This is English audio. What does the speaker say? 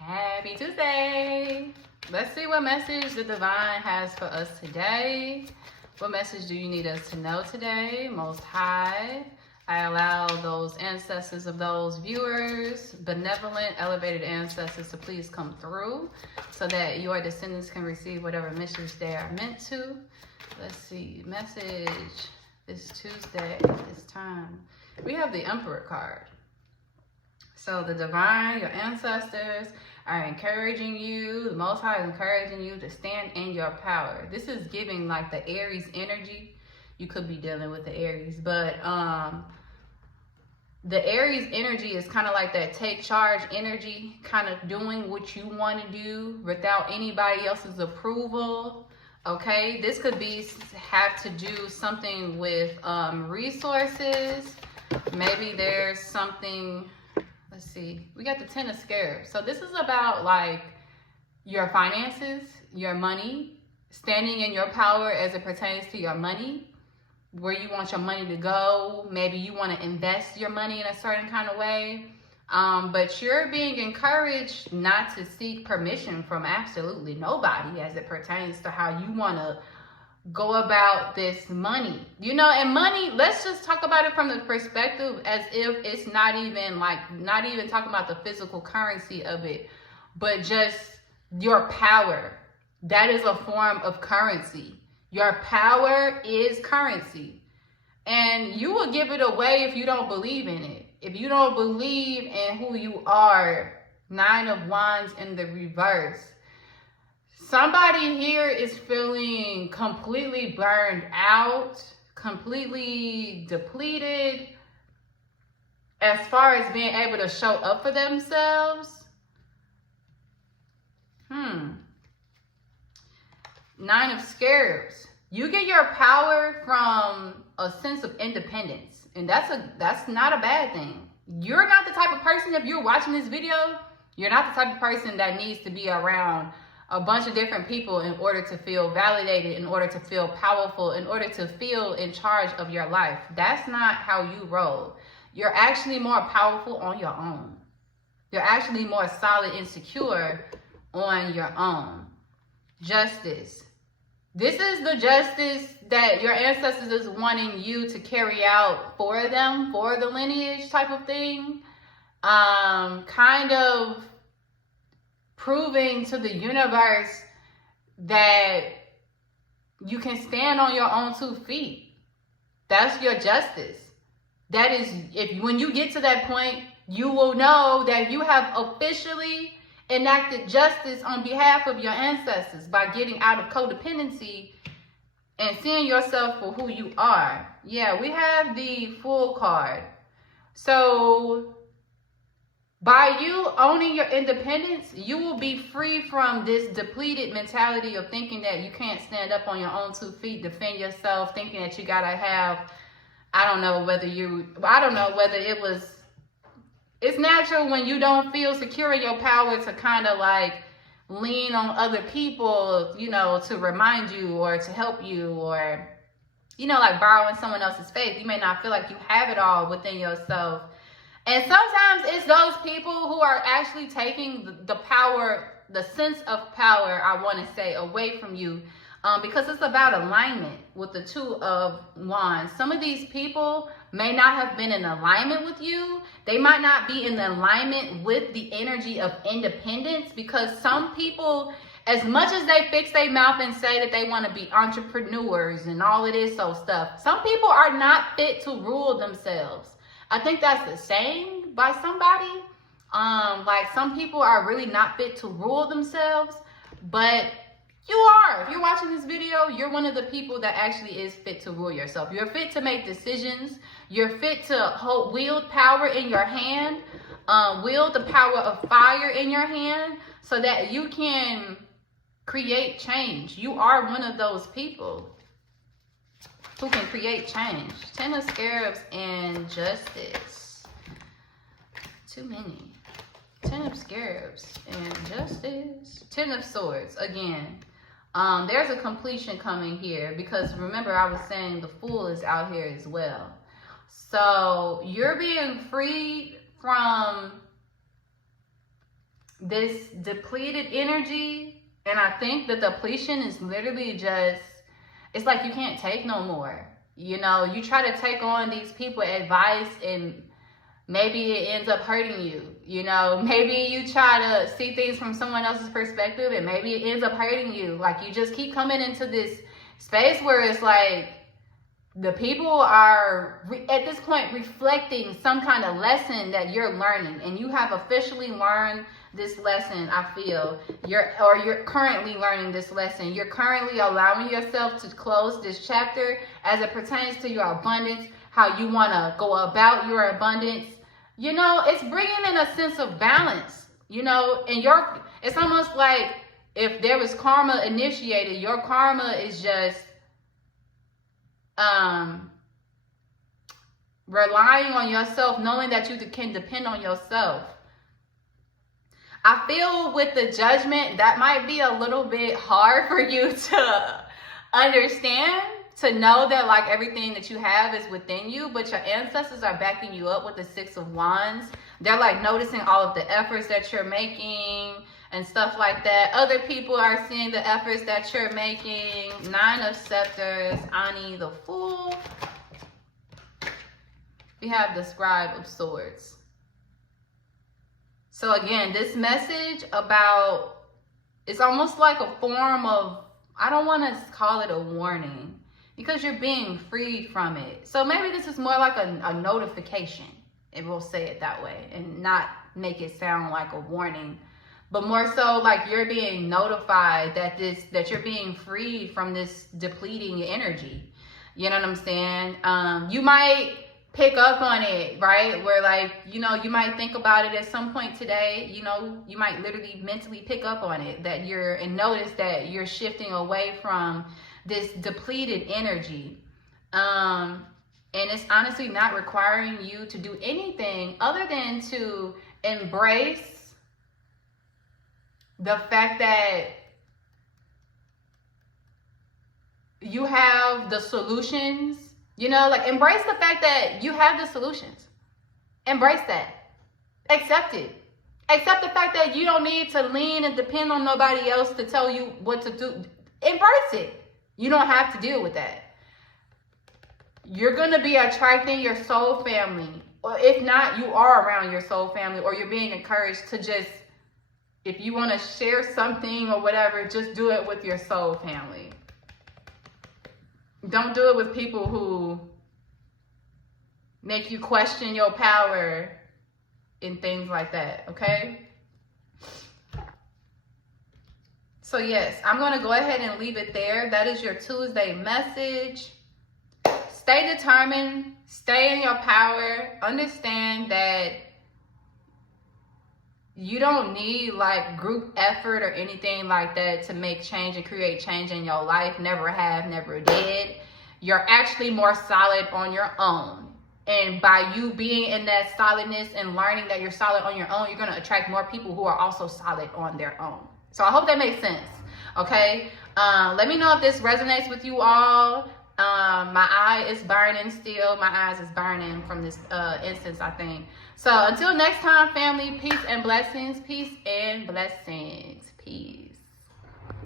Happy Tuesday. Let's see what message the divine has for us today. What message do you need us to know today? Most High, I allow those ancestors of those viewers, benevolent, elevated ancestors, to please come through so that your descendants can receive whatever message they are meant to. Let's see. Message this Tuesday, this time. We have the Emperor card. So the divine, your ancestors are encouraging you. The Most High is encouraging you to stand in your power. This is giving like the Aries energy. You could be dealing with the Aries, but the Aries energy is kind of like that take charge energy, kind of doing what you want to do without anybody else's approval. Okay, this could be have to do something with resources. Maybe there's something. Let's see, we got the Ten of Scarabs. So this is about like your finances, your money, standing in your power as it pertains to your money, where you want your money to go. Maybe you want to invest your money in a certain kind of way. But you're being encouraged not to seek permission from absolutely nobody as it pertains to how you want to go about this money, you know. And money, let's just talk about it from the perspective as if it's not even talking about the physical currency of it, but just your power. That is a form of currency. Your power is currency, and you will give it away if you don't believe in it. If you don't believe in who you are. Nine of Wands in the reverse. Somebody here is feeling completely burned out, completely depleted as far as being able to show up for themselves. Nine of Scarabs. You get your power from a sense of independence, and that's not a bad thing. You're not the type of person, if you're watching this video, you're not the type of person that needs to be around a bunch of different people in order to feel validated, in order to feel powerful, in order to feel in charge of your life. That's not how you roll. You're actually more powerful on your own. You're actually more solid and secure on your own. Justice. This is the justice that your ancestors is wanting you to carry out for them, for the lineage type of thing. Kind of proving to the universe that you can stand on your own 2 feet. That's your justice. That is, when you get to that point, you will know that you have officially enacted justice on behalf of your ancestors by getting out of codependency and seeing yourself for who you are. Yeah, we have the Fool card. So by you owning your independence, you will be free from this depleted mentality of thinking that you can't stand up on your own 2 feet, defend yourself, thinking that you gotta have, it's natural when you don't feel secure in your power to kind of like lean on other people, you know, to remind you or to help you, or, you know, like borrowing someone else's faith. You may not feel like you have it all within yourself. And sometimes it's those people who are actually taking the power, the sense of power, I want to say, away from you, because it's about alignment with the Two of Wands. Some of these people may not have been in alignment with you. They might not be in alignment with the energy of independence, because some people, as much as they fix their mouth and say that they want to be entrepreneurs and all of this old stuff, some people are not fit to rule themselves. I think that's the saying by somebody. Like some people are really not fit to rule themselves, but you are. If you're watching this video, you're one of the people that actually is fit to rule yourself. You're fit to make decisions. You're fit to wield power in your hand, wield the power of fire in your hand so that you can create change. You are one of those people who can create change. Ten of Scarabs and Justice. Too many. Ten of Scarabs and Justice. Ten of Swords again. There's a completion coming here, because remember I was saying the Fool is out here as well. So you're being freed from this depleted energy. And I think the depletion is literally just, it's like you can't take no more. You know, you try to take on these people advice and maybe it ends up hurting you. You know, maybe you try to see things from someone else's perspective and maybe it ends up hurting you. Like, you just keep coming into this space where it's like the people are at this point reflecting some kind of lesson that you're learning, and you have officially learned this lesson. I feel you're currently learning this lesson. You're currently allowing yourself to close this chapter as it pertains to your abundance, how you want to go about your abundance. You know, it's bringing in a sense of balance, you know, and it's almost like if there was karma initiated, your karma is just relying on yourself, knowing that you can depend on yourself. I feel with the judgment, that might be a little bit hard for you to understand, to know that like everything that you have is within you, but your ancestors are backing you up with the 6 of Wands. They're like noticing all of the efforts that you're making and stuff like that. Other people are seeing the efforts that you're making. 9 of Scepters, Ani the Fool. We have the Scribe of Swords. So again, this message about, it's almost like a form of, I don't want to call it a warning because you're being freed from it. So maybe this is more like a notification, and we'll say it that way and not make it sound like a warning, but more so like you're being notified that you're being freed from this depleting energy. You know what I'm saying? You might pick up on it, right? Where like, you know, you might think about it at some point today, you know, you might literally mentally pick up on it, and notice that you're shifting away from this depleted energy. And it's honestly not requiring you to do anything other than to embrace the fact that you have the solutions. You know, like, embrace the fact that you have the solutions. Embrace that. Accept it. Accept the fact that you don't need to lean and depend on nobody else to tell you what to do. Embrace it. You don't have to deal with that. You're going to be attracting your soul family. Or if not, you are around your soul family, or you're being encouraged to just, if you want to share something or whatever, just do it with your soul family. Don't do it with people who make you question your power and things like that, okay? So yes, I'm going to go ahead and leave it there. That is your Tuesday message. Stay determined. Stay in your power. Understand that you don't need like group effort or anything like that to make change and create change in your life. Never have, never did. You're actually more solid on your own. And by you being in that solidness and learning that you're solid on your own, you're going to attract more people who are also solid on their own. So I hope that makes sense. Okay. Let me know if this resonates with you all. My eye is burning still. My eyes is burning from this instance, I think. So until next time, family, peace and blessings. Peace and blessings. Peace.